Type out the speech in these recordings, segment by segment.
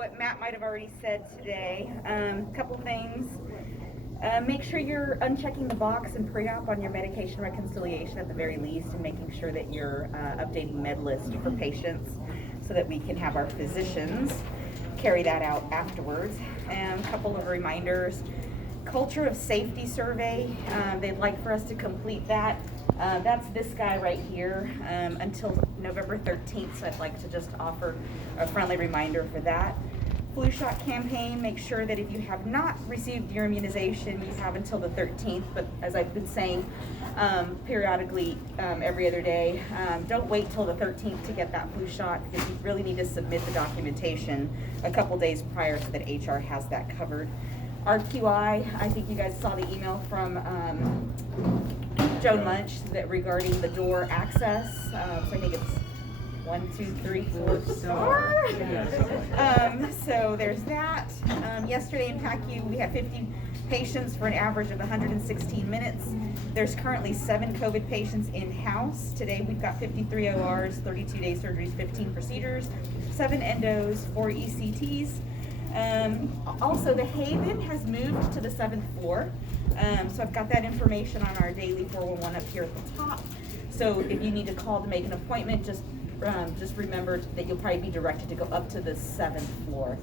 what Matt might have already said today. Couple things. Make sure you're unchecking the box and pre-op on your medication reconciliation at the very least, and making sure that you're updating med list for patients so that we can have our physicians carry that out afterwards. And a couple of reminders. Culture of safety survey. They'd like for us to complete that. That's this guy right here until November 13th, so I'd like to just offer a friendly reminder for that. Flu shot campaign, make sure that if you have not received your immunization, you have until the 13th, but as I've been saying periodically every other day, don't wait till the 13th to get that flu shot, because you really need to submit the documentation a couple days prior so that HR has that covered. RQI, I think you guys saw the email from Joan Munch that regarding the door access. So I think it's 1, 2, 3, 4 star. So there's that. Yesterday in PACU we had 50 patients for an average of 116 minutes. There's currently 7 COVID patients in-house. Today we've got 53 ORs, 32 day surgeries, 15 procedures, 7 endos, 4 ECTs. Also, the Haven has moved to the 7th floor. So I've got that information on our daily 411 up here at the top. So if you need to call to make an appointment, just remember that you'll probably be directed to go up to the 7th floor.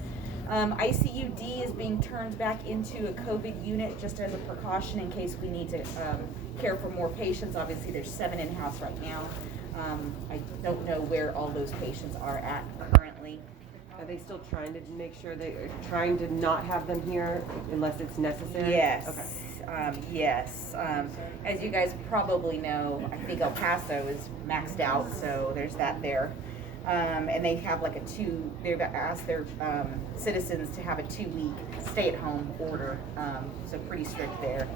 ICU D is being turned back into a COVID unit just as a precaution in case we need to care for more patients. Obviously, there's 7 in-house right now. I don't know where all those patients are at currently. Are they still trying to make sure they're trying to not have them here unless it's necessary? Yes. Okay. Yes. As you guys probably know, I think El Paso is maxed out, so there's that there. And they have like they've asked their citizens to have a 2-week stay-at-home order, so pretty strict there.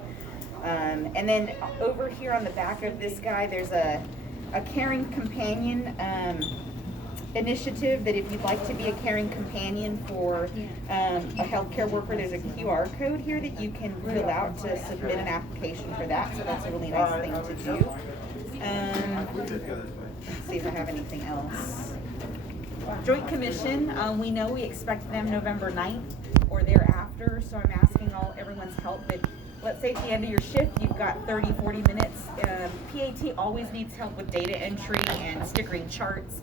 And then over here on the back of this guy, there's a caring companion initiative that if you'd like to be a caring companion for a healthcare worker, there's a QR code here that you can fill out to submit an application for that, so that's a really nice thing to do. Let's see if I have anything else. Joint Commission, we know we expect them November 9th or thereafter, so I'm asking everyone's help that, let's say at the end of your shift you've got 30, 40 minutes. PAT always needs help with data entry and stickering charts.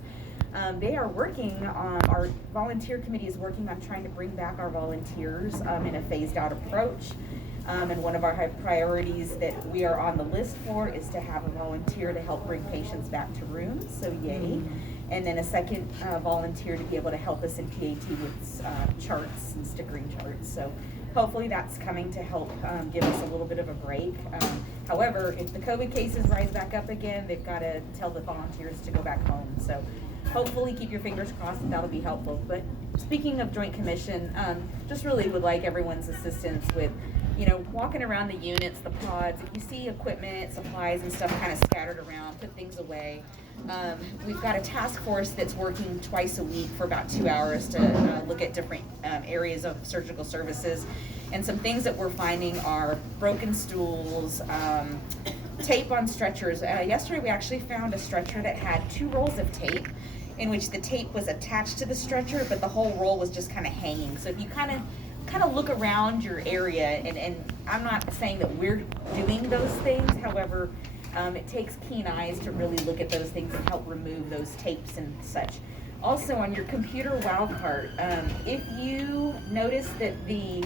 They are working on, our volunteer committee is working on trying to bring back our volunteers in a phased out approach. And one of our high priorities that we are on the list for is to have a volunteer to help bring patients back to rooms, so yay. And then a second volunteer to be able to help us in PAT with charts and stickering charts. So hopefully that's coming to help give us a little bit of a break. However, if the COVID cases rise back up again, they've got to tell the volunteers to go back home. So hopefully keep your fingers crossed and that'll be helpful. But speaking of Joint Commission, just really would like everyone's assistance with, walking around the units, the pods. If you see equipment, supplies and stuff kind of scattered around, put things away. We've got a task force that's working twice a week for about 2 hours to look at different areas of surgical services. And some things that we're finding are broken stools, tape on stretchers. Yesterday we actually found a stretcher that had 2 rolls of tape in which the tape was attached to the stretcher, but the whole roll was just kind of hanging. So if you kind of look around your area, and I'm not saying that we're doing those things, however, it takes keen eyes to really look at those things and help remove those tapes and such. Also on your computer WOW cart, if you notice that the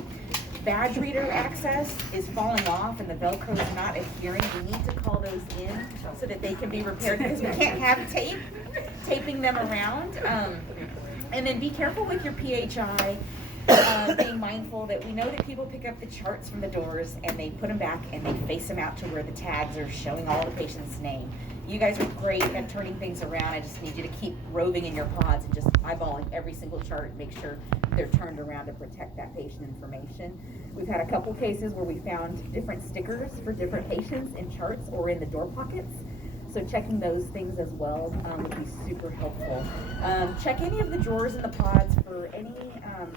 badge reader access is falling off and the Velcro is not adhering, you need to call those in so that they can be repaired, because we can't have taping them around. And then be careful with your PHI, being mindful that we know that people pick up the charts from the doors and they put them back and they face them out to where the tags are showing all the patient's name. You guys are great at turning things around. I just need you to keep roving in your pods and just eyeballing every single chart and make sure they're turned around to protect that patient information. We've had a couple cases where we found different stickers for different patients in charts or in the door pockets. So checking those things as well would be super helpful. Check any of the drawers in the pods for any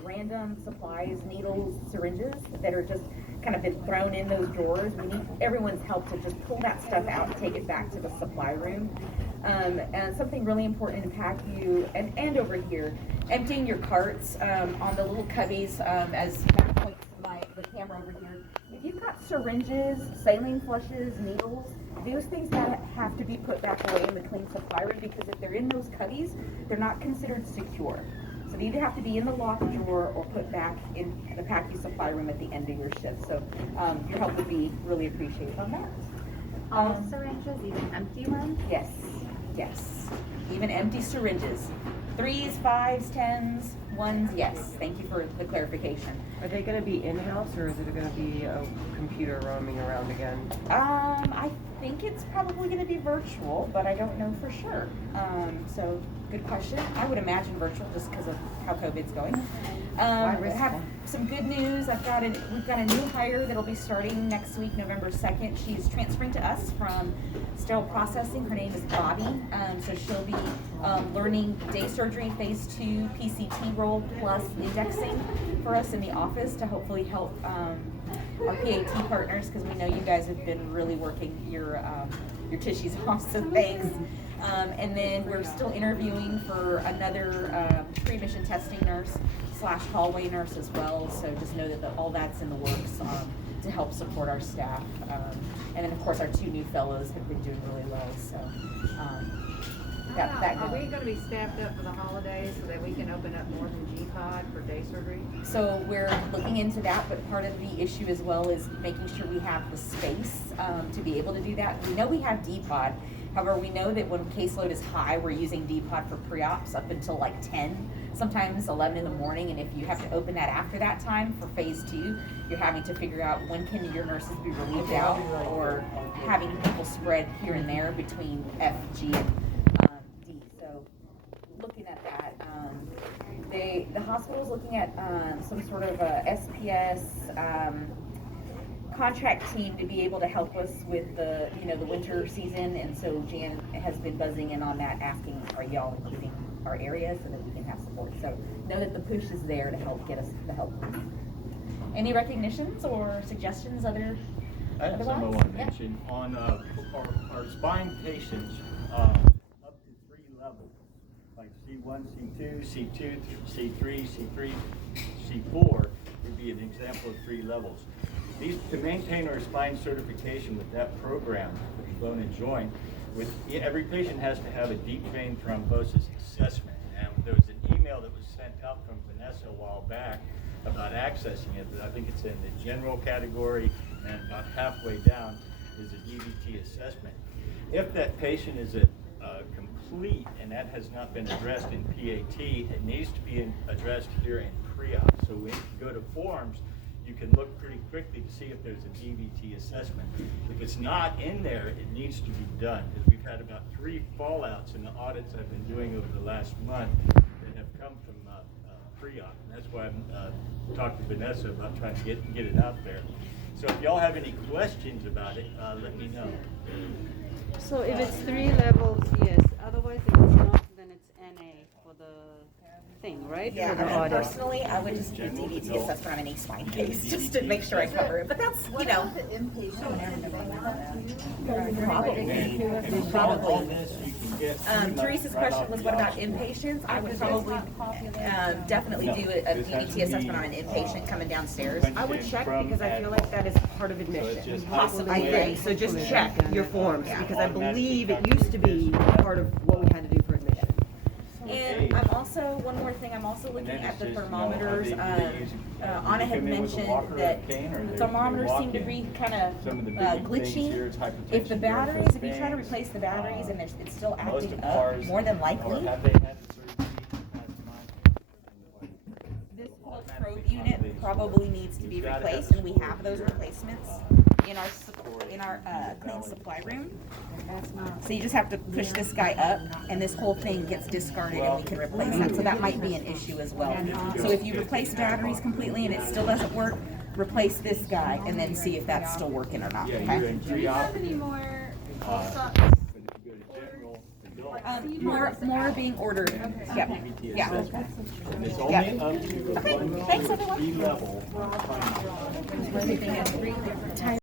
random supplies, needles, syringes that are just kind of been thrown in those drawers. We need everyone's help to just pull that stuff out and take it back to the supply room. And something really important in PACU and over here, emptying your carts on the little cubbies as Matt points the camera over here. If you've got syringes, saline flushes, needles, those things have to be put back away in the clean supply room, because if they're in those cubbies, they're not considered secure. So they either have to be in the locked drawer or put back in the PACU supply room at the end of your shift. So your help would be really appreciated on that. All syringes, even empty ones? Yes, yes. Even empty syringes. 3s, 5s, 10s, 1s, yes. Thank you for the clarification. Are they gonna be in-house, or is it gonna be a computer roaming around again? I think it's probably going to be virtual, but I don't know for sure. So good question. I would imagine virtual just because of how COVID's going. I have some good news. We've got a new hire that'll be starting next week, November 2nd. She's transferring to us from sterile processing. Her name is Bobby. So she'll be learning day surgery phase 2 PCT role plus indexing for us in the office to hopefully help our PAT partners, because we know you guys have been really working your tissues off, so thanks. And then we're still interviewing for another pre-admission testing nurse / hallway nurse as well, so just know that all that's in the works to help support our staff. And then of course our 2 new fellows have been doing really well, so got that Are we going. going to be staffed up for the holidays so that we can open up more than G-Pod for day surgery? So we're looking into that, but part of the issue as well is making sure we have the space to be able to do that. We know we have D-Pod. However, we know that when caseload is high, we're using D-Pod for pre-ops up until like 10, sometimes 11 in the morning. And if you have to open that after that time for phase 2, you're having to figure out when can your nurses be relieved out, or having people spread here and there between F, G, and D. So looking at that, the hospital's looking at some sort of a SPS contract team to be able to help us with the winter season, and so Jan has been buzzing in on that, asking, are y'all including our area so that we can have support? So know that the push is there to help get us the help. Any recognitions or suggestions? I have something I want to mention on our spine patients up to 3 levels, like C1, C2, C2, C3, C3, C4 would be an example of 3 levels. To maintain our spine certification with that program, with bone and joint, every patient has to have a deep vein thrombosis assessment. And there was an email that was sent out from Vanessa a while back about accessing it, but I think it's in the general category, and about halfway down is a DVT assessment. If that patient is a complete and that has not been addressed in PAT, it needs to be addressed here in pre-op. So when you go to forms, you can look pretty quickly to see if there's a DVT assessment. If it's not in there, it needs to be done, because we've had about 3 fallouts in the audits I've been doing over the last month that have come from pre-op. And that's why I'm talking to Vanessa about trying to get it out there. So if y'all have any questions about it, let me know. So if it's 3 levels, yes. Otherwise, if it's not, then it's NA for the thing, right? Yeah, For the I mean, audit. personally, I would just do DVT assessment on any spine case, just to make sure I cover it, but that's, What about the inpatient? Probably. Teresa's question was, what about inpatients? I would probably definitely do a DVT assessment on an inpatient coming downstairs. I would check, because I feel like that is part of admission. Possibly. I agree, so just check your forms, Yeah. because I believe it used to be part of what we had to do for admission. And I'm also, one more thing, I'm also looking at the thermometers. Anna had mentioned that the thermometers seem to be kind of glitchy. If the batteries, if you try to replace the batteries and it's still acting up, more than likely, this whole probe unit probably needs to be replaced, and we have those replacements in our clean supply room. So you just have to push this guy up, and this whole thing gets discarded, and we can replace that. So that might be an issue as well. So if you replace batteries completely and it still doesn't work, replace this guy and then see if that's still working or not. Yeah, Okay? you're in Do we have pre-op. any more But pulse-ups? if you go to general, adult, More are being ordered. Yep, yeah. And it's only Yeah. up to the Okay, one thanks, to everyone. three level. Everything is